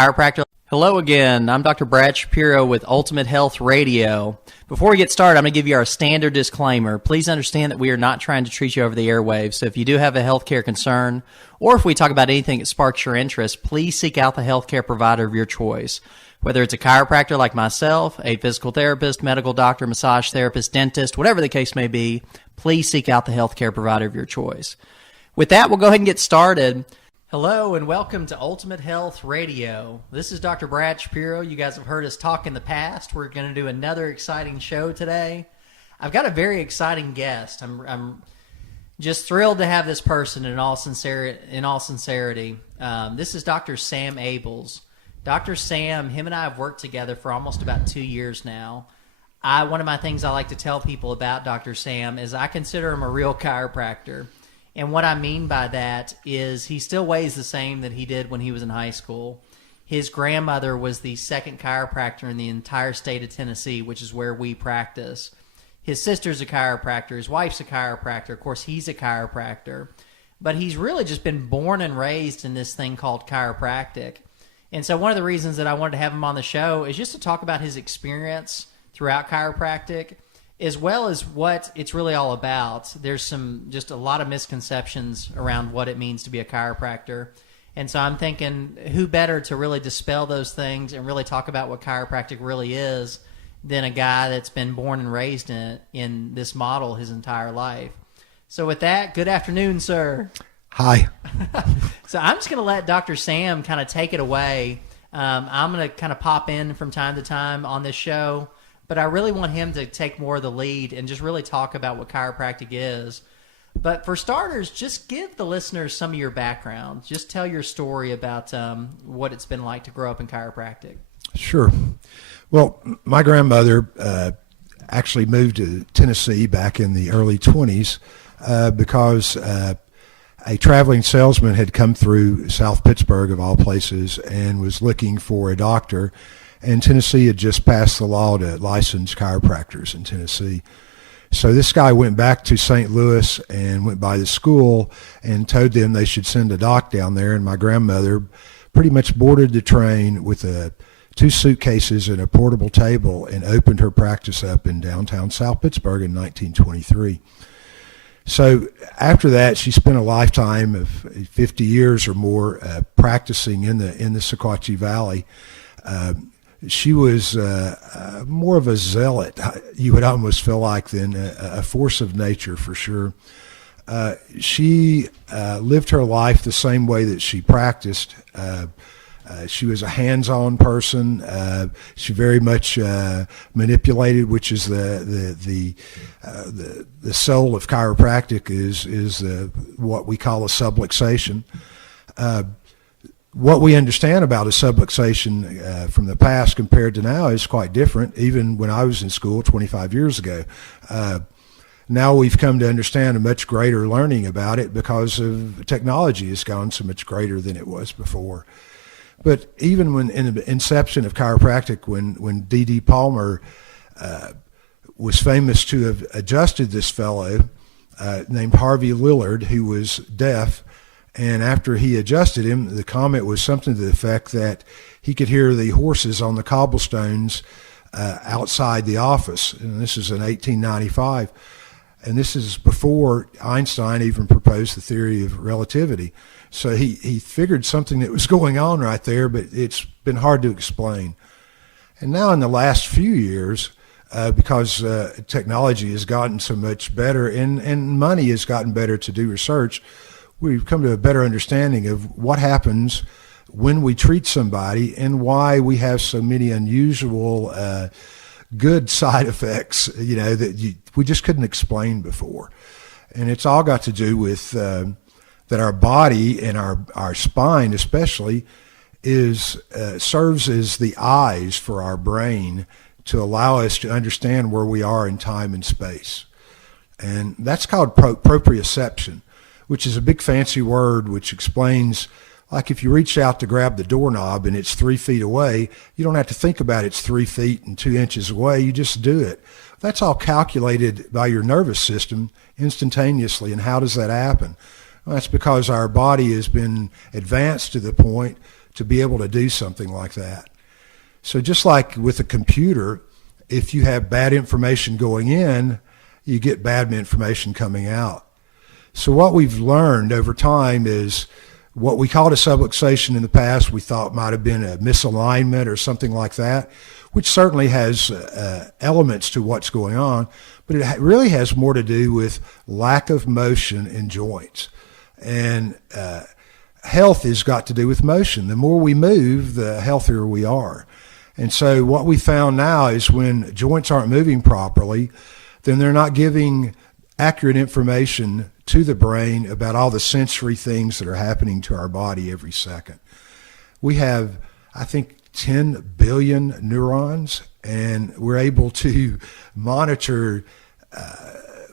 Chiropractor. Hello again. I'm Dr. Brad Shapiro with Ultimate Health Radio. Before we get started, I'm going to give you our standard disclaimer. Please understand that we are not trying to treat you over the airwaves. So if you do have a healthcare concern, or if we talk about anything that sparks your interest, please seek out the healthcare provider of your choice. Whether it's a chiropractor like myself, a physical therapist, medical doctor, massage therapist, dentist, whatever the case may be, please seek out the healthcare provider of your choice. With that, we'll go ahead and get started. Hello and welcome to Ultimate Health Radio. This is Dr. Brad Shapiro. You guys have heard us talk in the past. We're going to do another exciting show today. I've got a very exciting guest. I'm just thrilled to have this person in all sincerity. This is Dr. Sam Abels. Dr. Sam, him and I have worked together for almost about 2 years now. One of my things I like to tell people about Dr. Sam is I consider him a real chiropractor. And what I mean by that is he still weighs the same that he did when he was in high school. His grandmother was the second chiropractor in the entire state of Tennessee, which is where we practice. His sister's a chiropractor. His wife's a chiropractor. Of course, he's a chiropractor. But he's really just been born and raised in this thing called chiropractic. And so one of the reasons that I wanted to have him on the show is just to talk about his experience throughout chiropractic, as well as what it's really all about. There's just a lot of misconceptions around what it means to be a chiropractor. And so I'm thinking, who better to really dispel those things and really talk about what chiropractic really is than a guy that's been born and raised in this model his entire life. So with that, good afternoon, sir. Hi. So I'm just going to let Dr. Sam kind of take it away. I'm going to kind of pop in from time to time on this show. But I really want him to take more of the lead and just really talk about what chiropractic is. But for starters, just give the listeners some of your background. Just tell your story about what it's been like to grow up in chiropractic. Sure. Well, my grandmother actually moved to Tennessee back in the early 20s because a traveling salesman had come through South Pittsburgh, of all places, and was looking for a doctor. And Tennessee had just passed the law to license chiropractors in Tennessee. So this guy went back to St. Louis and went by the school and told them they should send a doc down there. And my grandmother pretty much boarded the train with 2 suitcases and a portable table and opened her practice up in downtown South Pittsburgh in 1923. So after that, she spent a lifetime of 50 years or more practicing in the Sequatchie Valley. She was more of a zealot, you would almost feel like, than a force of nature for sure. She lived her life the same way that she practiced. She was a hands-on person. She very much manipulated, which is the soul of chiropractic is what we call a subluxation. What we understand about a subluxation from the past compared to now is quite different. Even when I was in school 25 years ago, now we've come to understand a much greater learning about it because of technology has gone so much greater than it was before. But even when in the inception of chiropractic, when D.D. Palmer was famous to have adjusted this fellow named Harvey Lillard, who was deaf, and after he adjusted him, the comment was something to the effect that he could hear the horses on the cobblestones outside the office. And this is in 1895. And this is before Einstein even proposed the theory of relativity. So he figured something that was going on right there, but it's been hard to explain. And now in the last few years, because technology has gotten so much better and money has gotten better to do research, we've come to a better understanding of what happens when we treat somebody and why we have so many unusual good side effects, that we just couldn't explain before. And it's all got to do with that our body and our spine especially serves as the eyes for our brain to allow us to understand where we are in time and space. And that's called proprioception, which is a big fancy word which explains, like if you reach out to grab the doorknob and it's 3 feet away, you don't have to think about it's 3 feet and 2 inches away, you just do it. That's all calculated by your nervous system instantaneously. And how does that happen? Well, that's because our body has been advanced to the point to be able to do something like that. So just like with a computer, if you have bad information going in, you get bad information coming out. So what we've learned over time is what we called a subluxation in the past, we thought might have been a misalignment or something like that, which certainly has elements to what's going on, but it really has more to do with lack of motion in joints. And health has got to do with motion. The more we move, the healthier we are. And so what we found now is when joints aren't moving properly, then they're not giving accurate information to the brain about all the sensory things that are happening to our body every second. We have, I think, 10 billion neurons, and we're able to monitor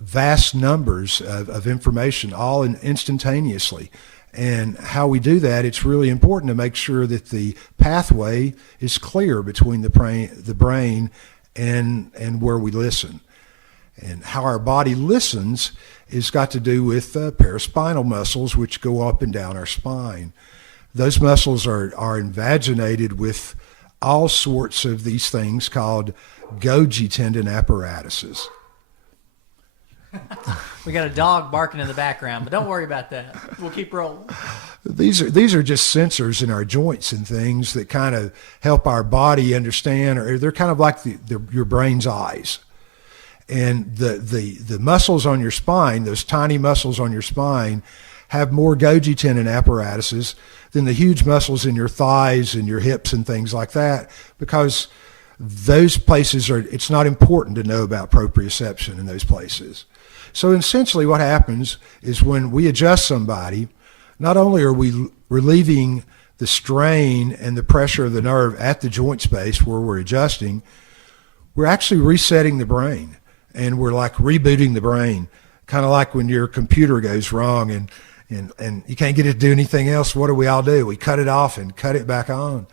vast numbers of information all instantaneously. And how we do that, it's really important to make sure that the pathway is clear between the brain and where we listen. And how our body listens has got to do with paraspinal muscles, which go up and down our spine. Those muscles are invaginated with all sorts of these things called Golgi tendon apparatuses. We got a dog barking in the background, but don't worry about that. We'll keep rolling. These are just sensors in our joints and things that kind of help our body understand, or they're kind of like your brain's eyes. And the muscles on your spine, those tiny muscles on your spine, have more Golgi tendon apparatuses than the huge muscles in your thighs and your hips and things like that, because those places it's not important to know about proprioception in those places. So essentially what happens is when we adjust somebody, not only are we relieving the strain and the pressure of the nerve at the joint space where we're adjusting, we're actually resetting the brain. And we're like rebooting the brain, kind of like when your computer goes wrong and you can't get it to do anything else. What do we all do? We cut it off and cut it back on.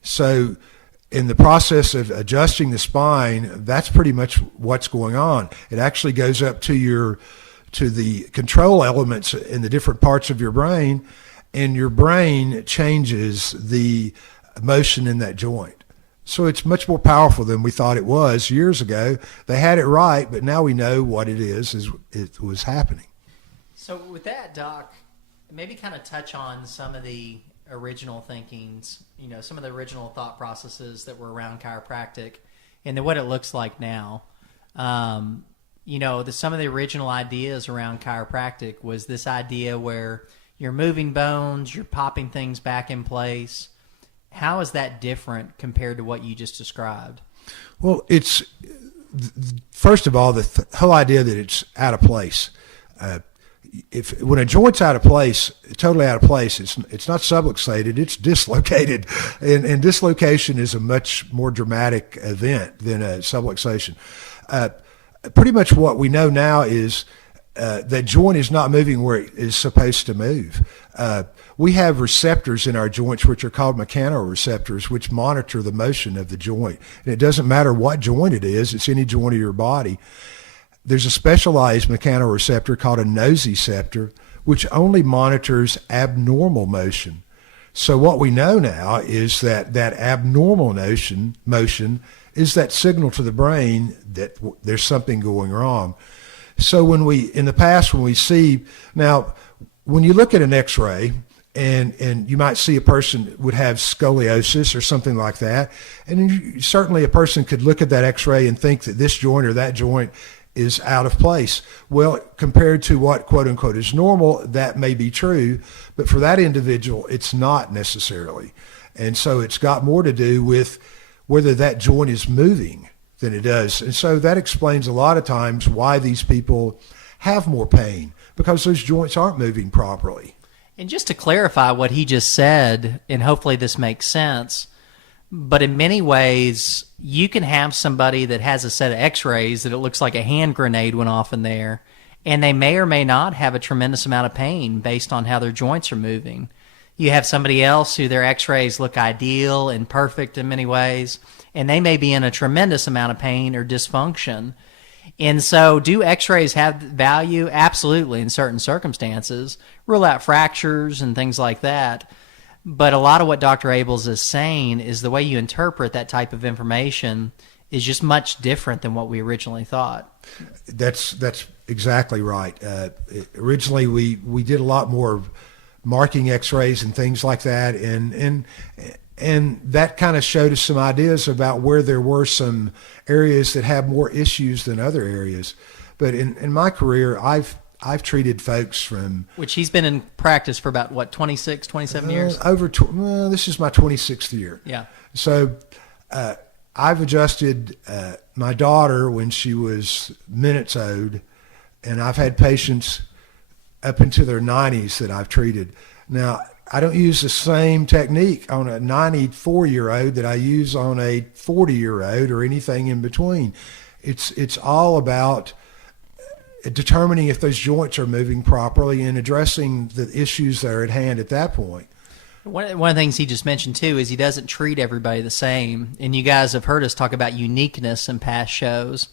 So in the process of adjusting the spine, that's pretty much what's going on. It actually goes up to the control elements in the different parts of your brain, and your brain changes the motion in that joint. So it's much more powerful than we thought it was years ago. They had it right, but now we know what it was happening. So with that, Doc, maybe kind of touch on some of the original thinkings, some of the original thought processes that were around chiropractic and then what it looks like now. Some of the original ideas around chiropractic was this idea where you're moving bones, you're popping things back in place. How is that different compared to what you just described? Well, it's, first of all, the whole idea that it's out of place. When a joint's out of place, totally out of place, it's not subluxated, it's dislocated. And dislocation is a much more dramatic event than a subluxation. Pretty much what we know now is that joint is not moving where it is supposed to move. We have receptors in our joints which are called mechanoreceptors, which monitor the motion of the joint. And it doesn't matter what joint it is, it's any joint of your body. There's a specialized mechanoreceptor called a nociceptor, which only monitors abnormal motion. So what we know now is that abnormal motion is that signal to the brain that there's something going wrong. So in the past, when you look at an x-ray, and you might see a person would have scoliosis or something like that, and certainly a person could look at that x-ray and think that this joint or that joint is out of place. Well, compared to what quote unquote is normal, that may be true, but for that individual, it's not necessarily. And so it's got more to do with whether that joint is moving than it does. And so that explains a lot of times why these people have more pain, because those joints aren't moving properly. And just to clarify what he just said, and hopefully this makes sense, but in many ways, you can have somebody that has a set of x-rays that it looks like a hand grenade went off in there, and they may or may not have a tremendous amount of pain based on how their joints are moving. You have somebody else who their x-rays look ideal and perfect in many ways, and they may be in a tremendous amount of pain or dysfunction. And so do x-rays have value? Absolutely, in certain circumstances. Rule out fractures and things like that. But a lot of what Dr. Abels is saying is the way you interpret that type of information is just much different than what we originally thought. That's exactly right. Originally, we did a lot more marking X-rays and things like that, and that kind of showed us some ideas about where there were some areas that have more issues than other areas. But in my career, I've treated folks from... Which he's been in practice for about, what, 26, 27 years? This is my 26th year. Yeah. So I've adjusted my daughter when she was minutes old, and I've had patients up into their 90s that I've treated. Now, I don't use the same technique on a 94-year-old that I use on a 40-year-old or anything in between. It's all about determining if those joints are moving properly and addressing the issues that are at hand at that point. One of the things he just mentioned, too, is he doesn't treat everybody the same. And you guys have heard us talk about uniqueness in past shows.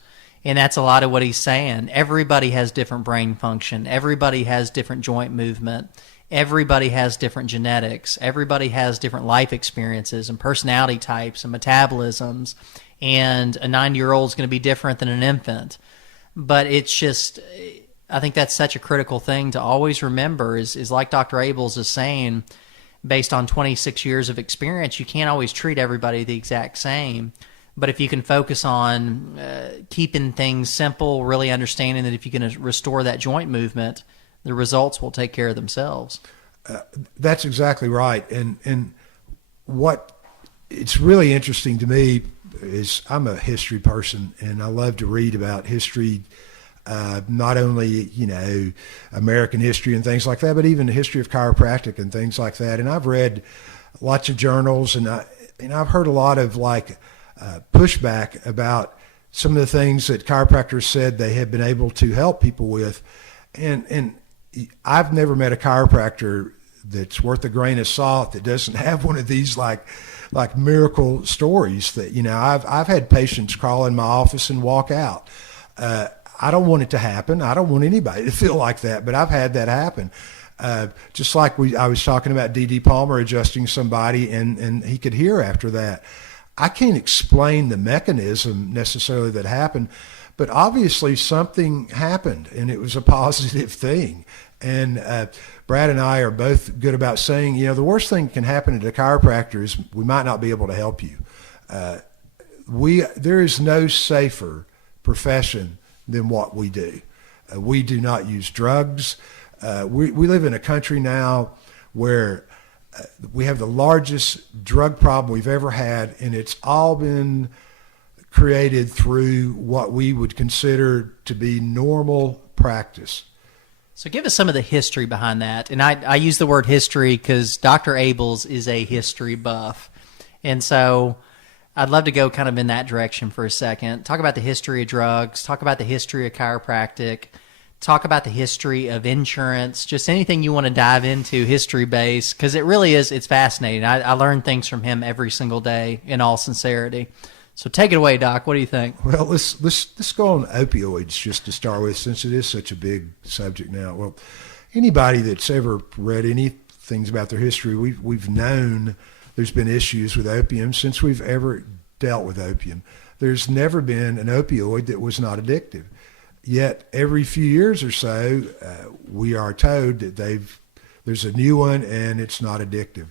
And that's a lot of what he's saying. Everybody has different brain function. Everybody has different joint movement. Everybody has different genetics. Everybody has different life experiences and personality types and metabolisms. And a 90-year-old is going to be different than an infant. But it's just, I think that's such a critical thing to always remember is like Dr. Abels is saying, based on 26 years of experience, you can't always treat everybody the exact same. But if you can focus on keeping things simple, really understanding that if you can restore that joint movement, the results will take care of themselves. That's exactly right. And what it's really interesting to me is I'm a history person, and I love to read about history, not only, American history and things like that, but even the history of chiropractic and things like that. And I've read lots of journals, and I've heard a lot of pushback about some of the things that chiropractors said they have been able to help people with. And I've never met a chiropractor that's worth a grain of salt that doesn't have one of these like miracle stories that, I've had patients crawl in my office and walk out. I don't want it to happen. I don't want anybody to feel like that, but I've had that happen. Just like I was talking about D.D. Palmer adjusting somebody and he could hear after that. I can't explain the mechanism necessarily that happened, but obviously something happened and it was a positive thing. And Brad and I are both good about saying, the worst thing that can happen to a chiropractor is we might not be able to help you. There is no safer profession than what we do. We do not use drugs. We live in a country now where we have the largest drug problem we've ever had, and it's all been created through what we would consider to be normal practice. So give us some of the history behind that. And I use the word history because Dr. Abels is a history buff. And so I'd love to go kind of in that direction for a second. Talk about the history of drugs, talk about the history of chiropractic, talk about the history of insurance, just anything you want to dive into history-based, because it really is, it's fascinating. I learn things from him every single day, in all sincerity. So take it away, Doc. What do you think? Well, let's go on opioids just to start with, since it is such a big subject now. Well, anybody that's ever read any things about their history, we've known there's been issues with opium since we've ever dealt with opium. There's never been an opioid that was not addictive. Yet every few years or so, we are told that there's a new one and it's not addictive.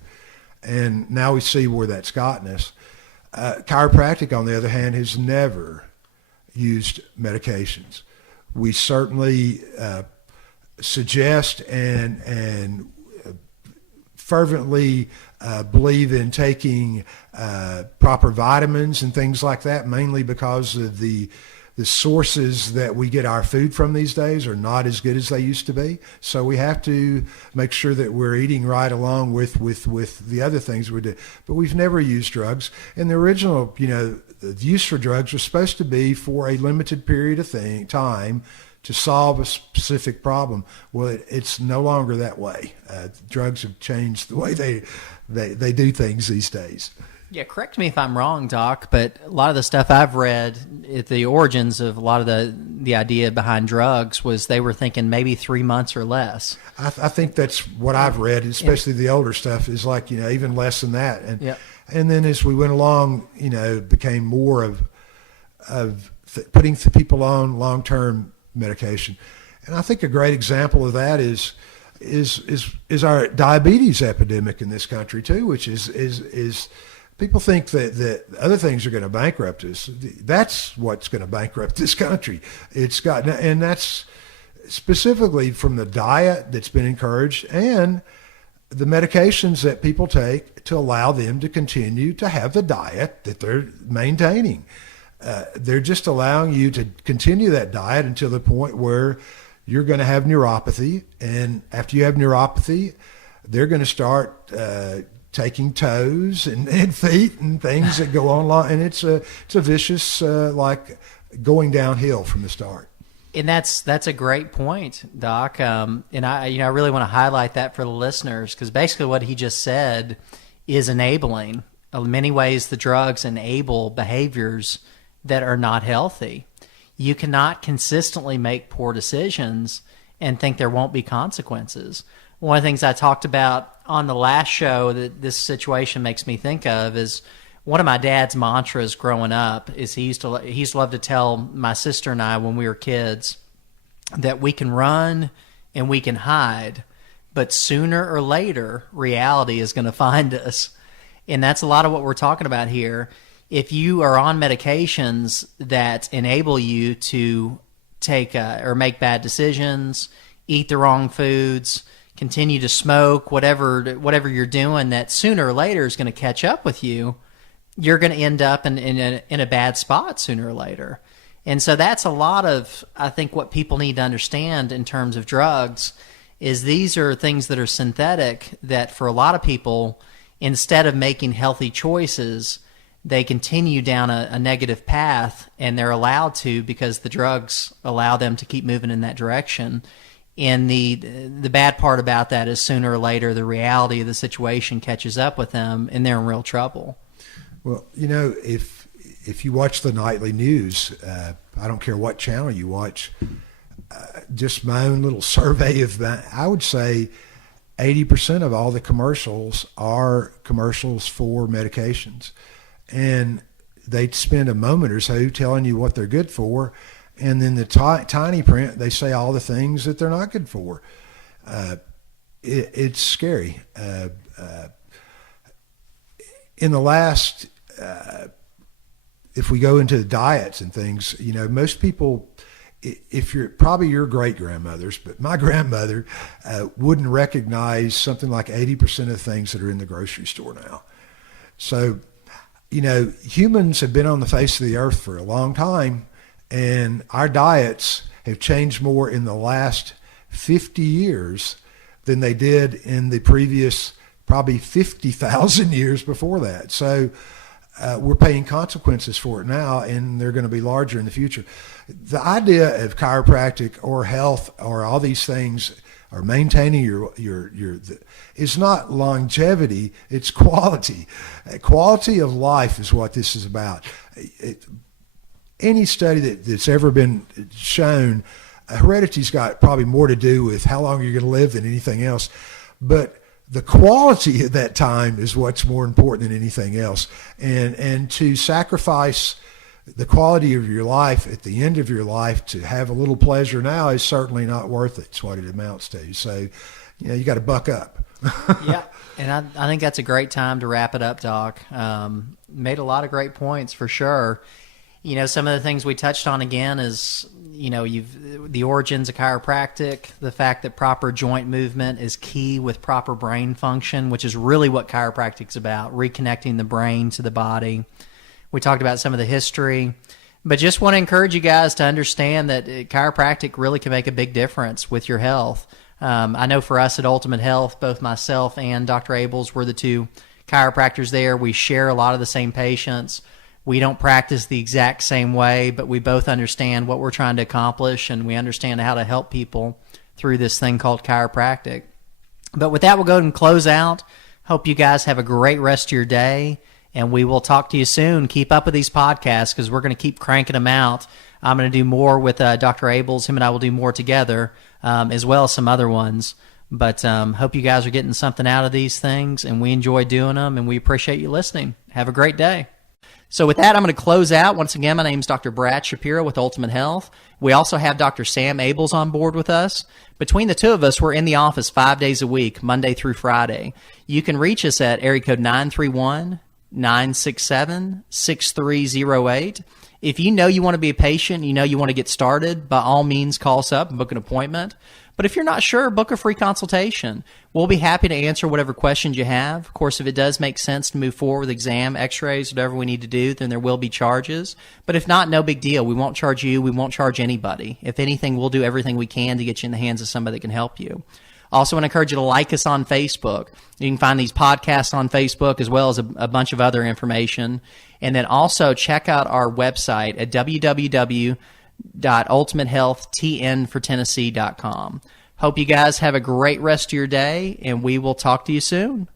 And now we see where that's gotten us. Chiropractic, on the other hand, has never used medications. We certainly suggest and fervently believe in taking proper vitamins and things like that, mainly because of the sources that we get our food from these days are not as good as they used to be. So we have to make sure that we're eating right along with the other things we do. But we've never used drugs. And the original, the use for drugs was supposed to be for a limited period of time to solve a specific problem. Well, it's no longer that way. Drugs have changed the way they do things these days. Yeah, correct me if I'm wrong, Doc, but a lot of the stuff I've read at the origins of a lot of the idea behind drugs was they were thinking maybe 3 months or less. I think that's what I've read, especially the older stuff is like, even less than that. And then as we went along, it became more of putting people on long-term medication. And I think a great example of that is our diabetes epidemic in this country too, which is people think that other things are going to bankrupt us. That's what's going to bankrupt this country. And that's specifically from the diet that's been encouraged and the medications that people take to allow them to continue to have the diet that they're maintaining. They're just allowing you to continue that diet until the point where you're going to have neuropathy. And after you have neuropathy, they're going to start taking toes and feet and things that go on. And it's a vicious, like going downhill from the start. And that's a great point, Doc. And I really want to highlight that for the listeners, because basically what he just said is enabling. In many ways, the drugs enable behaviors that are not healthy. You cannot consistently make poor decisions and think there won't be consequences. One of the things I talked about on the last show that this situation makes me think of is one of my dad's mantras growing up is he used to love to tell my sister and I when we were kids that we can run and we can hide, but sooner or later reality is going to find us. And that's a lot of what we're talking about here. If you are on medications that enable you to take or make bad decisions, eat the wrong foods, continue to smoke, whatever you're doing, that sooner or later is going to catch up with you, you're going to end up in a bad spot sooner or later. And so that's a lot of, I think, what people need to understand in terms of drugs is these are things that are synthetic that for a lot of people, instead of making healthy choices, they continue down a negative path, and they're allowed to because the drugs allow them to keep moving in that direction. And the bad part about that is sooner or later the reality of the situation catches up with them, and they're in real trouble. Well, if you watch the nightly news, I don't care what channel you watch, just my own little survey of that, I would say 80% of all the commercials are commercials for medications. And they spend a moment or so telling you what they're good for, and then the tiny print, they say all the things that they're not good for. It's scary. In the last, if we go into the diets and things, most people, if you're probably your great grandmothers, but my grandmother wouldn't recognize something like 80% of the things that are in the grocery store now. So, humans have been on the face of the earth for a long time, and our diets have changed more in the last 50 years than they did in the previous probably 50,000 years before that. So we're paying consequences for it now, and they're going to be larger in the future. The idea of chiropractic or health or all these things or maintaining your is not longevity, it's quality. Quality of life is what this is about. Any study that's ever been shown, heredity's got probably more to do with how long you're going to live than anything else. But the quality of that time is what's more important than anything else. And to sacrifice the quality of your life at the end of your life to have a little pleasure now is certainly not worth it. It's what it amounts to. So, you got to buck up. Yeah, and I think that's a great time to wrap it up, Doc. Made a lot of great points for sure. Some of the things we touched on again is, the origins of chiropractic, the fact that proper joint movement is key with proper brain function, which is really what chiropractic's about, reconnecting the brain to the body. We talked about some of the history, but just want to encourage you guys to understand that chiropractic really can make a big difference with your health. I know for us at Ultimate Health, both myself and Dr. Abels were the two chiropractors there. We share a lot of the same patients. We don't practice the exact same way, but we both understand what we're trying to accomplish, and we understand how to help people through this thing called chiropractic. But with that, we'll go ahead and close out. Hope you guys have a great rest of your day, and we will talk to you soon. Keep up with these podcasts because we're going to keep cranking them out. I'm going to do more with Dr. Abels. Him and I will do more together, as well as some other ones. But hope you guys are getting something out of these things, and we enjoy doing them, and we appreciate you listening. Have a great day. So with that, I'm going to close out. Once again, my name is Dr. Brad Shapiro with Ultimate Health. We also have Dr. Sam Abels on board with us. Between the two of us, we're in the office 5 days a week, Monday through Friday. You can reach us at area code 931-967-6308. If you know you want to be a patient, you know you want to get started, by all means, call us up and book an appointment. But if you're not sure, book a free consultation. We'll be happy to answer whatever questions you have. Of course, if it does make sense to move forward with exam, x-rays, whatever we need to do, then there will be charges. But if not, no big deal. We won't charge you. We won't charge anybody. If anything, we'll do everything we can to get you in the hands of somebody that can help you. Also, I want to encourage you to like us on Facebook. You can find these podcasts on Facebook as well as a bunch of other information. And then also check out our website at www.ultimatehealthtnfortennessee.com. Hope you guys have a great rest of your day, and we will talk to you soon.